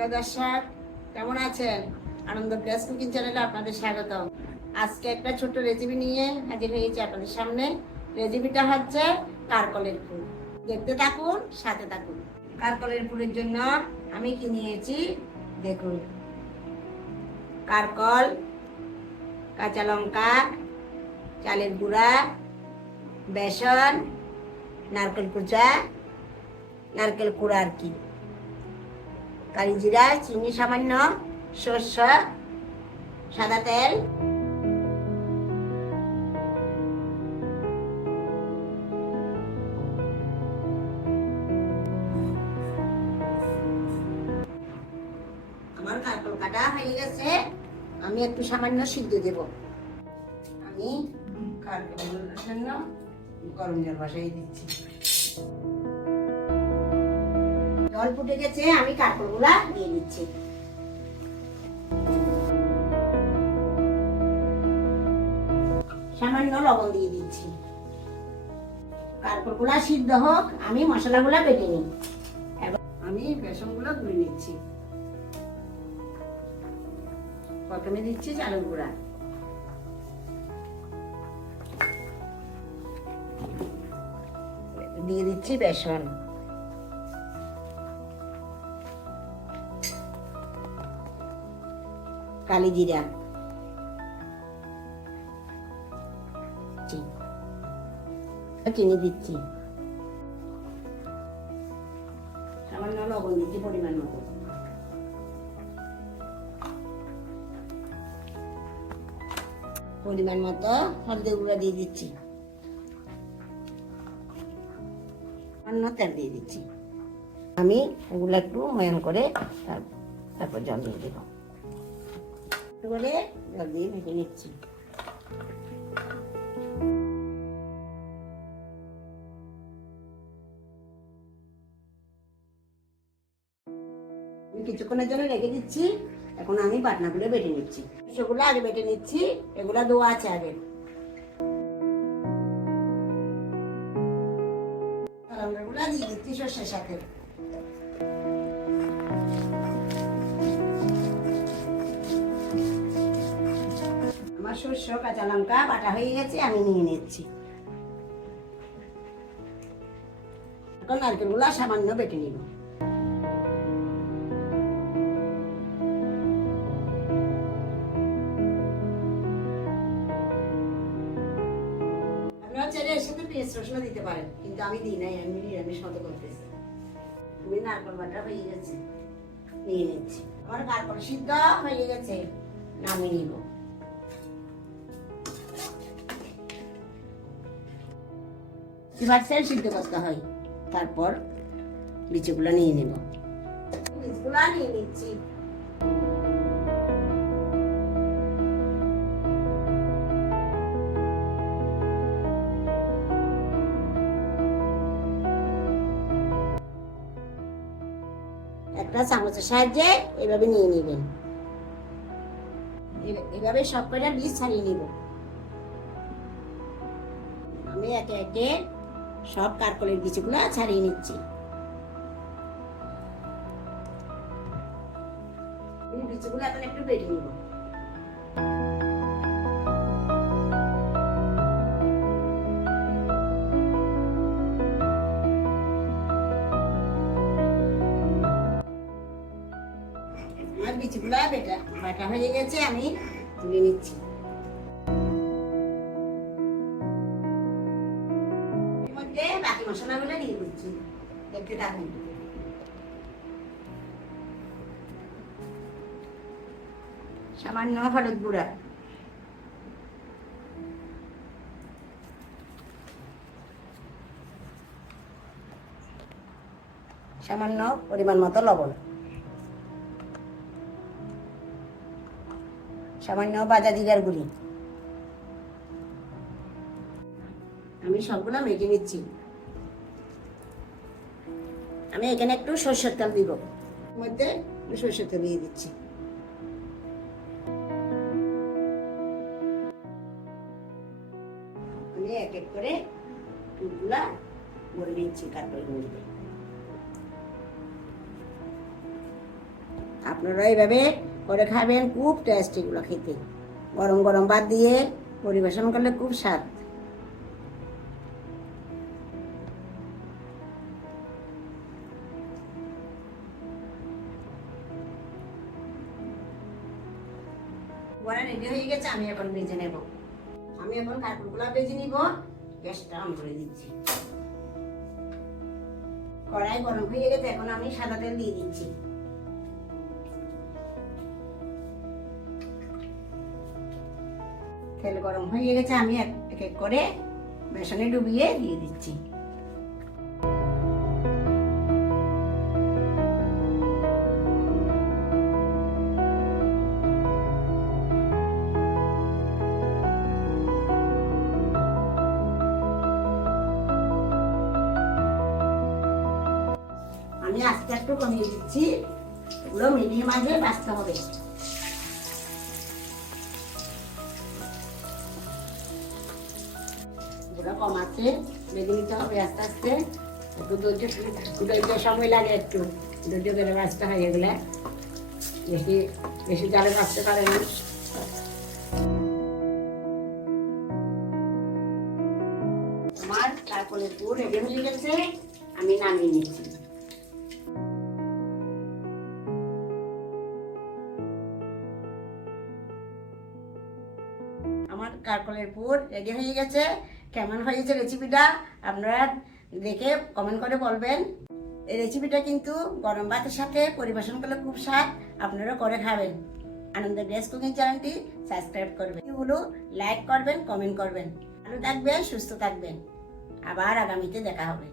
প্রিয় দর্শক, কেমন আছেন? আনন্দ প্লেস কুকিং চ্যানেলে আপনাদের স্বাগত। আজকে একটা ছোট্ট রেসিপি নিয়ে হাজির হয়েছি আপনাদের সামনে। রেসিপিটা হচ্ছে কারকলের ফুল। দেখতে থাকুন, সাথে থাকুন। কারকলের ফুলের জন্য আমি কি নিয়েছি দেখুন। কারকল, কাঁচা লঙ্কা, চালের গুঁড়া, বেসন, নারকেল কুচা, নারকেল কুড়া আর কি, কালি জিরা, চিনি সামান্য, সর্ষ, সাদা তেল। আমার কারকল কাটা হয়ে গেছে, আমি একটু সামান্য সিদ্ধ দেব। আমি কারকলের জন্য গরম জল বসাই দিচ্ছি। জল ফুটে গেছে, আমি কারকলগুলা দিয়ে দিচ্ছি। সামান্য লবণ দিয়ে দিচ্ছি। কারকলগুলা সিদ্ধ হোক, আমি মশলাগুলা বেটে নিই। এবার আমি বেসনগুলো গুলে নিচ্ছি। প্রথমে দিচ্ছি চালের গুঁড়া, দিয়ে দিচ্ছি বেসন, কালি জিরা, চিনি দিচ্ছি, সামান্য লবণ দিচ্ছি পরিমাণ মতো, পরিমাণ মতো হলদি গুঁড়া দিয়ে দিচ্ছি, সামান্য তেল দিয়ে দিচ্ছি। আমি এগুলো একটু ময়ান করে তারপর জল দিয়ে দেবো। করে জল দিয়ে ভেজে নিচ্ছি। কিছুক্ষণের জন্য রেখে দিচ্ছি। এখন আমি বাটনাগুলো বেটে নিচ্ছি। সেগুলো আগে বেটে নিচ্ছি, এগুলা ধোয়া আছে আগে। লঙ্কাগুলো দিয়ে দিচ্ছি সর্ষের সাথে। আমার সর্ষ কাঁচা লঙ্কা বাটা হয়ে গেছে, আমি নিয়ে নিচ্ছি। এখন নারকেলগুলো সামান্য বেটে নিব। এর সাথে পেঁয়াজ রসুন দিতে পারেন, কিন্তু আমি দিই নাই, আমি নিরামিষ মতো করতেছি। আমি নারকেল বাটা হয়ে গেছে, নিয়ে নিচ্ছি। আমার কারকল সিদ্ধ হয়ে গেছে, নামিয়ে নিব। এবার তেল সিদ্ধ করতে হয়, তারপর বিচিগুলো নিয়ে নিব। বীজগুলা নিয়ে নিচ্ছি। একটা চামচের সাহায্যে এভাবে নিয়ে নেবেন। এভাবে সব কয়টা বীজ ছাড়িয়ে নিব। আমি একে একে সব কারকলের বীজগুলো ছাড়িয়ে নিচ্ছি। বীজগুলো এখন একটু বেটে নিব। আমার বীজগুলো বাটা হয়ে গেছে, আমি তুলে নিচ্ছি। এর মধ্যে বাকি মশলাগুলো দিয়ে দিচ্ছি, দেখতে থাকুন। সামান্য হলুদ গুঁড়া, সামান্য পরিমাণ মতো লবণ, সামান্য ভাজা জিরার গুঁড়ি। আমি সবগুলো মেখে নিচ্ছি। আমি এখানে একটু সরষের তেল দিব, মধ্যে সরষের তেল দিয়ে দিচ্ছি। আমি এক এক করে টুকগুলা ভরে নিচ্ছি কারকলের মধ্যে। আপনারা এইভাবে করে খাবেন, খুব টেস্ট এগুলো খেতে। গরম গরম ভাত দিয়ে পরিবেশন করলে খুব স্বাদ। বড়া রেডি হয়ে গেছে, আমি এখন ভেজে নেব। আমি এখন কাঁকরোলগুলো ভেজে নিব। গ্যাসটা অন করে দিচ্ছি। কড়াই গরম হয়ে গেছে, এখন আমি সাদা তেল দিয়ে দিচ্ছি। তেল গরম হয়ে গেছে, আমি এক এক করে বেসনে ডুবিয়ে দিয়ে দিচ্ছি। আমি আস্তে একটু কমিয়ে দিচ্ছি, এগুলো মিডিয়াম আঁচে ভাজতে হবে। এগুলো কম আছে, বেঁধে নিতে হবে আস্তে আস্তে। একটু ধৈর্য সময় লাগে, একটু ধৈর্য ধরে ভাজতে হয় এগুলা। বেশি বেশি জালে ভাজতে পারে না। আমার কাঁকরোলের পুর রেডি হয়ে গেছে, আমি নামিয়ে নিচ্ছি। আমার কাঁকরোলের পুর রেডি হয়ে গেছে। কেমন হয়েছে রেসিপিটা আপনারা দেখে কমেন্ট করে বলবেন। এই রেসিপিটা কিন্তু গরম ভাতের সাথে পরিবেশন করলে খুব স্বাদ। আপনারা করে খাবেন। আনন্দের বেস্ট কুকিং চ্যানেলটি সাবস্ক্রাইব করবেন, এগুলো লাইক করবেন, কমেন্ট করবেন। ভালো থাকবেন, সুস্থ থাকবেন। আবার আগামীতে দেখা হবে।